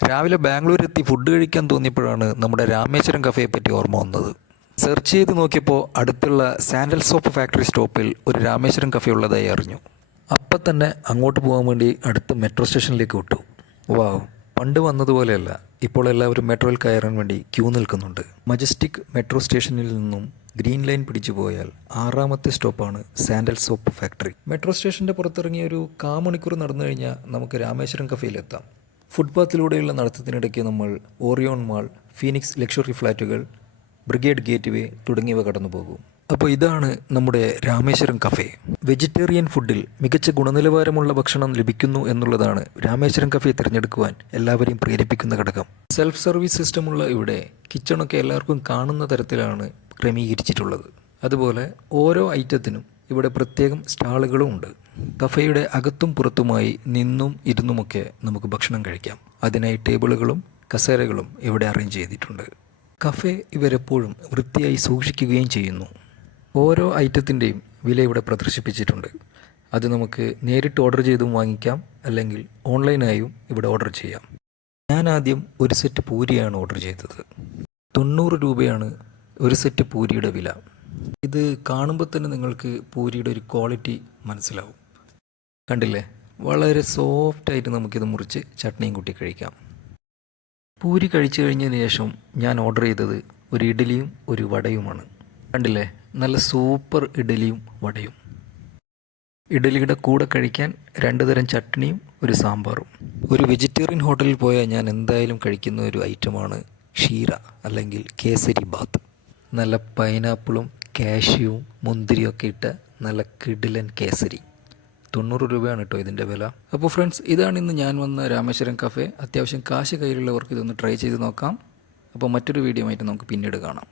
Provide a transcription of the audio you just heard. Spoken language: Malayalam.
രാവിലെ ബാംഗ്ലൂർ എത്തി ഫുഡ് കഴിക്കാൻ തോന്നിയപ്പോഴാണ് നമ്മുടെ രാമേശ്വരം കഫേയെ പറ്റി ഓർമ്മ വന്നത്. സെർച്ച് ചെയ്ത് നോക്കിയപ്പോൾ അടുത്തുള്ള സാൻഡൽ സോപ്പ് ഫാക്ടറി സ്റ്റോപ്പിൽ ഒരു രാമേശ്വരം കഫേ ഉള്ളതായി അറിഞ്ഞു. അപ്പം തന്നെ അങ്ങോട്ട് പോകാൻ വേണ്ടി അടുത്ത മെട്രോ സ്റ്റേഷനിലേക്ക് വിട്ടു. വാവ്, പണ്ട് വന്നതുപോലെയല്ല, ഇപ്പോൾ എല്ലാവരും മെട്രോയിൽ കയറാൻ വേണ്ടി ക്യൂ നിൽക്കുന്നുണ്ട്. മജസ്റ്റിക് മെട്രോ സ്റ്റേഷനിൽ നിന്നും ഗ്രീൻ ലൈൻ പിടിച്ചു പോയാൽ 6ാമത്തെ സ്റ്റോപ്പാണ് സാൻഡൽ സോപ്പ് ഫാക്ടറി. മെട്രോ സ്റ്റേഷൻ്റെ പുറത്തിറങ്ങി ഒരു 1/4 മണിക്കൂർ നടന്നു കഴിഞ്ഞാൽ നമുക്ക് രാമേശ്വരം കഫേയിലെത്താം. ഫുട്പാത്തിലൂടെയുള്ള നടത്തത്തിനിടയ്ക്ക് നമ്മൾ ഓറിയോൺ മാൾ, ഫീനിക്സ് ലക്ഷറി ഫ്ലാറ്റുകൾ, ബ്രിഗേഡ് ഗേറ്റ്വേ തുടങ്ങിയവ കടന്നു പോകും. അപ്പോൾ ഇതാണ് നമ്മുടെ രാമേശ്വരം കഫേ. വെജിറ്റേറിയൻ ഫുഡിൽ മികച്ച ഗുണനിലവാരമുള്ള ഭക്ഷണം ലഭിക്കുന്നു എന്നുള്ളതാണ് രാമേശ്വരം കഫേ തിരഞ്ഞെടുക്കുവാൻ എല്ലാവരെയും പ്രേരിപ്പിക്കുന്ന ഘടകം. സെൽഫ് സർവീസ് സിസ്റ്റമുള്ള ഇവിടെ കിച്ചണൊക്കെ എല്ലാവർക്കും കാണുന്ന തരത്തിലാണ് ക്രമീകരിച്ചിട്ടുള്ളത്. അതുപോലെ ഓരോ ഐറ്റത്തിനും ഇവിടെ പ്രത്യേകം സ്റ്റാളുകളും ഉണ്ട്. കഫേയുടെ അകത്തും പുറത്തുമായി നിന്നും ഇരുന്നുമൊക്കെ നമുക്ക് ഭക്ഷണം കഴിക്കാം. അതിനായി ടേബിളുകളും കസേരകളും ഇവിടെ അറേഞ്ച് ചെയ്തിട്ടുണ്ട്. കഫേ ഇവരെപ്പോഴും വൃത്തിയായി സൂക്ഷിക്കുകയും ചെയ്യുന്നു. ഓരോ ഐറ്റത്തിൻ്റെയും വില ഇവിടെ പ്രദർശിപ്പിച്ചിട്ടുണ്ട്. അത് നമുക്ക് നേരിട്ട് ഓർഡർ ചെയ്തും വാങ്ങിക്കാം, അല്ലെങ്കിൽ ഓൺലൈനായും ഇവിടെ ഓർഡർ ചെയ്യാം. ഞാൻ ആദ്യം ഒരു സെറ്റ് പൂരിയാണ് ഓർഡർ ചെയ്തത്. 90 രൂപയാണ് ഒരു സെറ്റ് പൂരിയുടെ വില. ഇത് കാണുമ്പോൾ തന്നെ നിങ്ങൾക്ക് പൂരിയുടെ ഒരു ക്വാളിറ്റി മനസ്സിലാവും. കണ്ടില്ലേ, വളരെ സോഫ്റ്റായിട്ട് നമുക്കിത് മുറിച്ച് ചട്നിയും കൂട്ടി കഴിക്കാം. പൂരി കഴിച്ചു കഴിഞ്ഞതിന് ശേഷം ഞാൻ ഓർഡർ ചെയ്തത് ഒരു ഇഡ്ഡലിയും ഒരു വടയുമാണ്. കണ്ടില്ലേ, നല്ല സൂപ്പർ ഇഡ്ഡലിയും വടയും. ഇഡ്ഡലിയുടെ കൂടെ കഴിക്കാൻ 2 തരം ചട്നിയും ഒരു സാമ്പാറും. ഒരു വെജിറ്റേറിയൻ ഹോട്ടലിൽ പോയാൽ ഞാൻ എന്തായാലും കഴിക്കുന്ന ഒരു ഐറ്റമാണ് ഷീര അല്ലെങ്കിൽ കേസരി ബാത്ത്. നല്ല പൈനാപ്പിളും കാഷ്യൂവും മുന്തിരിയൊക്കെ ഇട്ട നല്ല കിടിലൻ കേസരി. 90 രൂപയാണ് കേട്ടോ ഇതിൻ്റെ വില. അപ്പോൾ ഫ്രണ്ട്സ്, ഇതാണ് ഇന്ന് ഞാൻ വന്ന രാമേശ്വരം കഫേ. അത്യാവശ്യം കാശ് കയ്യിലുള്ളവർക്ക് ഇതൊന്ന് ട്രൈ ചെയ്ത് നോക്കാം. അപ്പോൾ മറ്റൊരു വീഡിയോ ആയിട്ട് നമുക്ക് പിന്നീട് കാണാം.